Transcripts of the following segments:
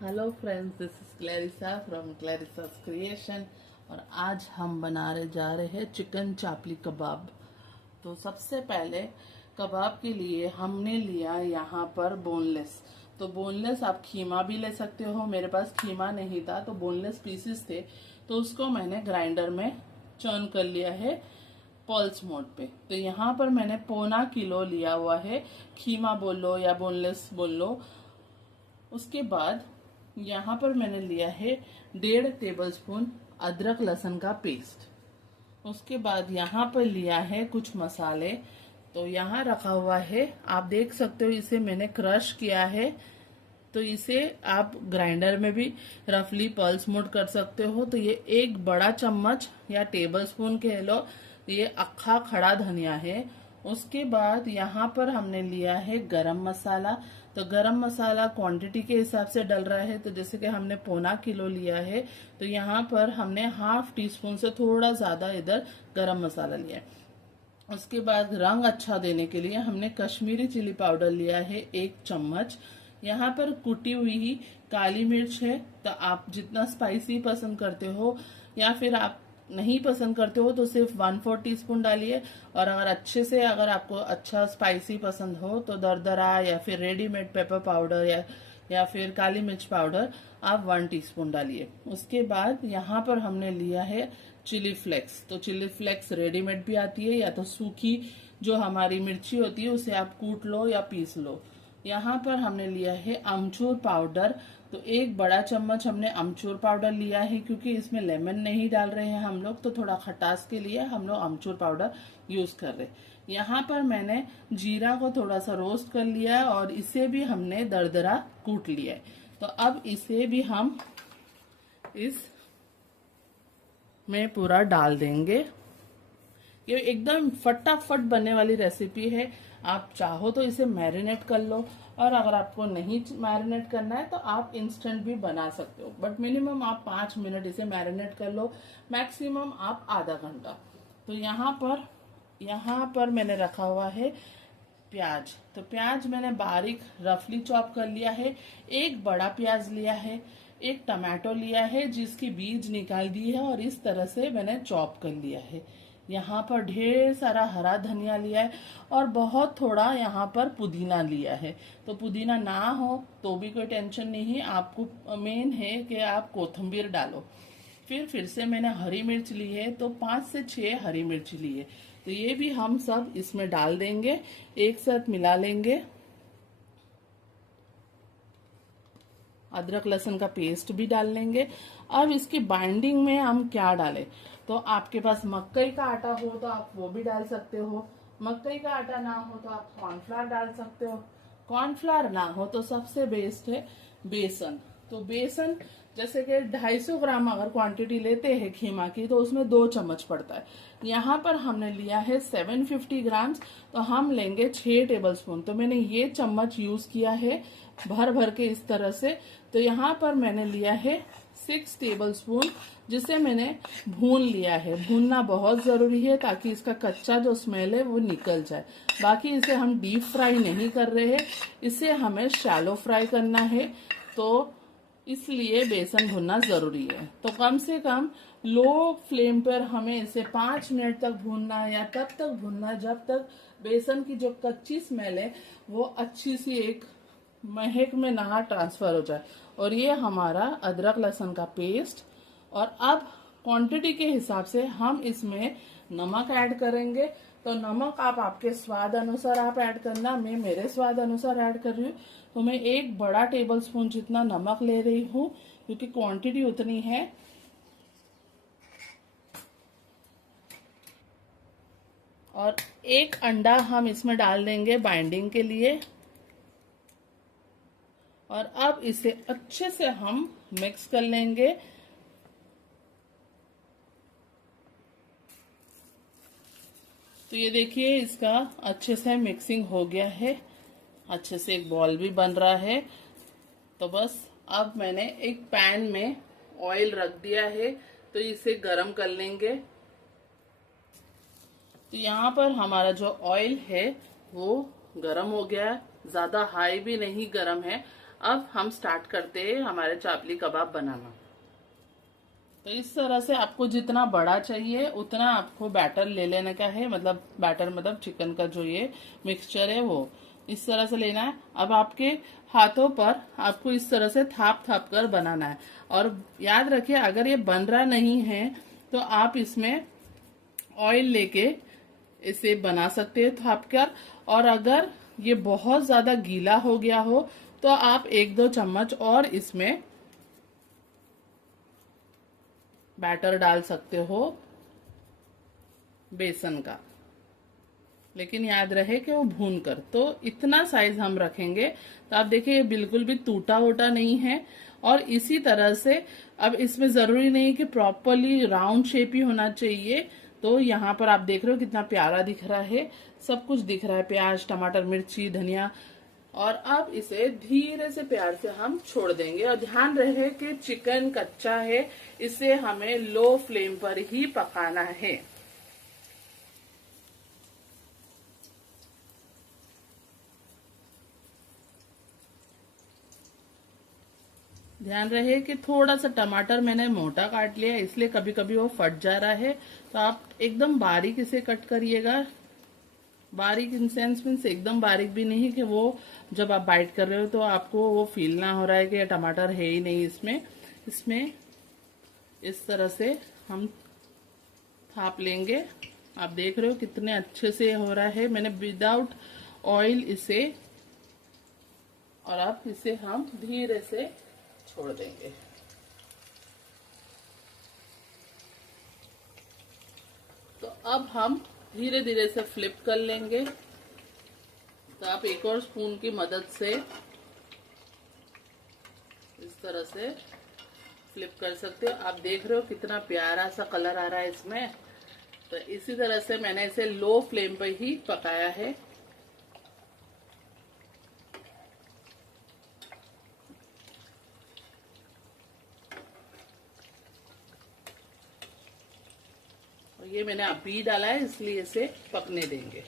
Hello friends, this is Clarissa from Clarissa's creation. और आज हम बनाने जा रहे हैं चिकन चापली कबाब। तो सबसे पहले कबाब के लिए हमने लिया यहाँ पर बोनलेस। तो बोनलेस आप खीमा भी ले सकते हो। मेरे पास खीमा नहीं था तो बोनलेस पीसेस थे, तो उसको मैंने ग्राइंडर में चर्न कर लिया है पल्स मोड पे। तो यहाँ पर मैंने पौना किलो लिया हुआ है, खीमा बोल लो या बोनलेस बोल लो। उसके बाद यहाँ पर मैंने लिया है 1.5 टेबलस्पून अदरक लहसुन का पेस्ट। उसके बाद यहाँ पर लिया है कुछ मसाले। तो यहाँ रखा हुआ है, आप देख सकते हो, इसे मैंने क्रश किया है। तो इसे आप ग्राइंडर में भी रफली पल्स मोड कर सकते हो। तो ये एक बड़ा चम्मच या टेबलस्पून कह लो, ये अक्खा खड़ा धनिया है। उसके बाद यहाँ पर हमने लिया है गरम मसाला। तो गरम मसाला क्वांटिटी के हिसाब से डल रहा है। तो जैसे कि हमने पौना किलो लिया है, तो यहाँ पर हमने हाफ टी स्पून से थोड़ा ज्यादा इधर गरम मसाला लिया है। उसके बाद रंग अच्छा देने के लिए हमने कश्मीरी चिली पाउडर लिया है 1 चम्मच। यहाँ पर कुटी हुई ही काली मिर्च है। तो आप जितना स्पाइसी पसंद करते हो या फिर आप नहीं पसंद करते हो तो सिर्फ 1/4 टीस्पून डालिए। और अगर आपको अच्छा स्पाइसी पसंद हो तो दरदरा या फिर रेडीमेड पेपर पाउडर या फिर काली मिर्च पाउडर आप 1 टीस्पून डालिए। उसके बाद यहाँ पर हमने लिया है चिली फ्लेक्स। तो चिली फ्लेक्स रेडीमेड भी आती है, या तो सूखी जो हमारी मिर्ची होती है उसे आप कूट लो या पीस लो। यहाँ पर हमने लिया है अमचूर पाउडर। तो 1 बड़ा चम्मच हमने अमचूर पाउडर लिया है, क्योंकि इसमें लेमन नहीं डाल रहे हैं हम लोग, तो थोड़ा खटास के लिए हम लोग अमचूर पाउडर यूज कर रहे हैं। यहाँ पर मैंने जीरा को थोड़ा सा रोस्ट कर लिया है और इसे भी हमने दरदरा कूट लिया है। तो अब इसे भी हम इस में पूरा डाल देंगे। ये एकदम फटाफट बनने वाली रेसिपी है। आप चाहो तो इसे मैरिनेट कर लो, और अगर आपको नहीं मैरिनेट करना है तो आप इंस्टेंट भी बना सकते हो, बट मिनिमम आप 5 मिनट इसे मैरिनेट कर लो, मैक्सिमम आप आधा घंटा। तो यहाँ पर मैंने रखा हुआ है प्याज। तो प्याज मैंने बारीक रफली चॉप कर लिया है। 1 बड़ा प्याज लिया है, 1 टमाटो लिया है जिसकी बीज निकाल दी है और इस तरह से मैंने चॉप कर लिया है। यहाँ पर ढेर सारा हरा धनिया लिया है और बहुत थोड़ा यहाँ पर पुदीना लिया है। तो पुदीना ना हो तो भी कोई टेंशन नहीं, आपको मेन है कि आप कोथिंबीर डालो। फिर से मैंने हरी मिर्च ली है, तो 5 से 6 हरी मिर्च ली है। तो ये भी हम सब इसमें डाल देंगे, एक साथ मिला लेंगे। अदरक लहसुन का पेस्ट भी डाल लेंगे। अब इसकी बाइंडिंग में हम क्या डालें? तो आपके पास मकई का आटा हो तो आप वो भी डाल सकते हो, मकई का आटा ना हो तो आप कॉर्नफ्लावर डाल सकते हो, कॉर्नफ्लावर ना हो तो सबसे बेस्ट है बेसन। तो बेसन जैसे कि 250 ग्राम अगर क्वांटिटी लेते हैं खीमा की तो उसमें 2 चम्मच पड़ता है। यहाँ पर हमने लिया है 750 ग्राम्स, तो हम लेंगे 6 टेबलस्पून। तो मैंने ये चम्मच यूज किया है भर भर के इस तरह से। तो यहाँ पर मैंने लिया है 6 टेबलस्पून, जिसे मैंने भून लिया है। भूनना बहुत जरूरी है ताकि इसका कच्चा जो स्मेल है वो निकल जाए। बाकी इसे हम डीप फ्राई नहीं कर रहे हैं, इसे हमें शैलो फ्राई करना है, तो इसलिए बेसन भुनना जरूरी है। तो कम से कम लो फ्लेम पर हमें इसे 5 मिनट तक भूनना है, या तब तक भूनना जब तक बेसन की जो कच्ची स्मेल है वो अच्छी सी एक महक में ना ट्रांसफर हो जाए। और ये हमारा अदरक लहसुन का पेस्ट। और अब क्वांटिटी के हिसाब से हम इसमें नमक ऐड करेंगे। तो नमक आप आपके स्वाद अनुसार आप ऐड करना, मैं मेरे स्वाद अनुसार ऐड कर रही हूँ। तो मैं 1 बड़ा टेबल स्पून जितना नमक ले रही हूँ, क्योंकि क्वांटिटी उतनी है। और 1 अंडा हम इसमें डाल देंगे बाइंडिंग के लिए। और अब इसे अच्छे से हम मिक्स कर लेंगे। तो ये देखिए इसका अच्छे से मिक्सिंग हो गया है, अच्छे से एक बॉल भी बन रहा है। तो बस अब मैंने एक पैन में ऑयल रख दिया है, तो इसे गरम कर लेंगे। तो यहाँ पर हमारा जो ऑयल है वो गरम हो गया है, ज्यादा हाई भी नहीं गरम है। अब हम स्टार्ट करते हैं हमारे चापली कबाब बनाना। तो इस तरह से आपको जितना बड़ा चाहिए उतना आपको बैटर ले लेने का है, मतलब बैटर मतलब चिकन का जो ये मिक्सचर है वो इस तरह से लेना है। अब आपके हाथों पर आपको इस तरह से थाप थाप कर बनाना है। और याद रखिए अगर ये बन रहा नहीं है तो आप इसमें ऑयल लेके इसे बना सकते हैं थाप कर। और अगर ये बहुत ज्यादा गीला हो गया हो तो आप 1-2 चम्मच और इसमें बैटर डाल सकते हो बेसन का, लेकिन याद रहे कि वो भून कर। तो इतना साइज हम रखेंगे। तो आप देखिए ये बिल्कुल भी टूटा वूटा नहीं है। और इसी तरह से अब इसमें जरूरी नहीं कि प्रॉपरली राउंड शेप ही होना चाहिए। तो यहाँ पर आप देख रहे हो कितना प्यारा दिख रहा है, सब कुछ दिख रहा है, प्याज टमाटर मिर्ची धनिया। और अब इसे धीरे से प्यार से हम छोड़ देंगे। और ध्यान रहे कि चिकन कच्चा है, इसे हमें लो फ्लेम पर ही पकाना है। ध्यान रहे कि थोड़ा सा टमाटर मैंने मोटा काट लिया, इसलिए कभी कभी वो फट जा रहा है। तो आप एकदम बारीक इसे कट करिएगा। बारीक इन सेंस मीन्स एकदम बारीक भी नहीं कि वो जब आप बाइट कर रहे हो तो आपको वो फील ना हो रहा है कि टमाटर है ही नहीं इसमें। इसमें इस तरह से हम थाप लेंगे। आप देख रहे हो कितने अच्छे से हो रहा है, मैंने विदाउट ऑयल इसे। और अब इसे हम धीरे से छोड़ देंगे। तो अब हम धीरे धीरे से फ्लिप कर लेंगे। तो आप एक और स्पून की मदद से इस तरह से फ्लिप कर सकते हो। आप देख रहे हो कितना प्यारा सा कलर आ रहा है इसमें। तो इसी तरह से मैंने इसे लो फ्लेम पर ही पकाया है। और ये मैंने अभी डाला है इसलिए इसे पकने देंगे।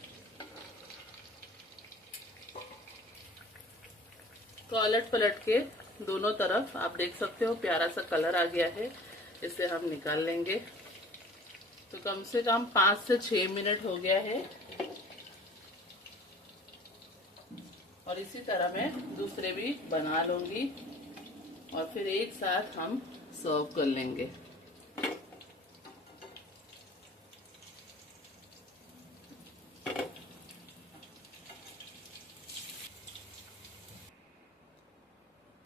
तो अलट पलट के दोनों तरफ आप देख सकते हो प्यारा सा कलर आ गया है। इसे हम निकाल लेंगे। तो कम से कम 5 से 6 मिनट हो गया है। और इसी तरह मैं दूसरे भी बना लूंगी और फिर एक साथ हम सर्व कर लेंगे।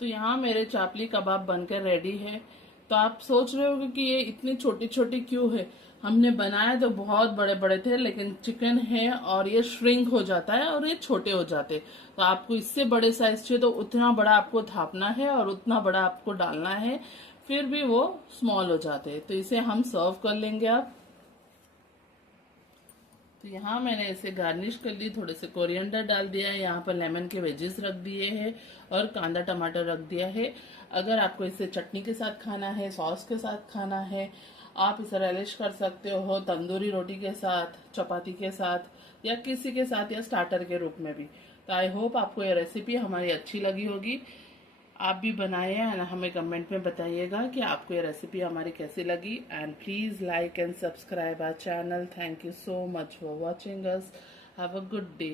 तो यहाँ मेरे चापली कबाब बनकर रेडी है। तो आप सोच रहे होंगे कि ये इतनी छोटी छोटी क्यों है। हमने बनाया तो बहुत बड़े बड़े थे, लेकिन चिकन है और ये श्रिंक हो जाता है और ये छोटे हो जाते। तो आपको इससे बड़े साइज चाहिए तो उतना बड़ा आपको थापना है और उतना बड़ा आपको डालना है, फिर भी वो स्मॉल हो जाते। तो इसे हम सर्व कर लेंगे अब। तो यहाँ मैंने इसे गार्निश कर ली, थोड़े से कोरिएंडर डाल दिया है, यहाँ पर लेमन के वेजेस रख दिए हैं और कांदा टमाटर रख दिया है। अगर आपको इसे चटनी के साथ खाना है, सॉस के साथ खाना है, आप इसे रेलिश कर सकते हो तंदूरी रोटी के साथ, चपाती के साथ या किसी के साथ, या स्टार्टर के रूप में भी। तो आई होप आपको ये रेसिपी हमारी अच्छी लगी होगी। आप भी बनाए हैं, हमें कमेंट में बताइएगा कि आपको ये रेसिपी हमारी कैसी लगी। And please like and subscribe our channel. Thank you so much for watching us. Have a good day.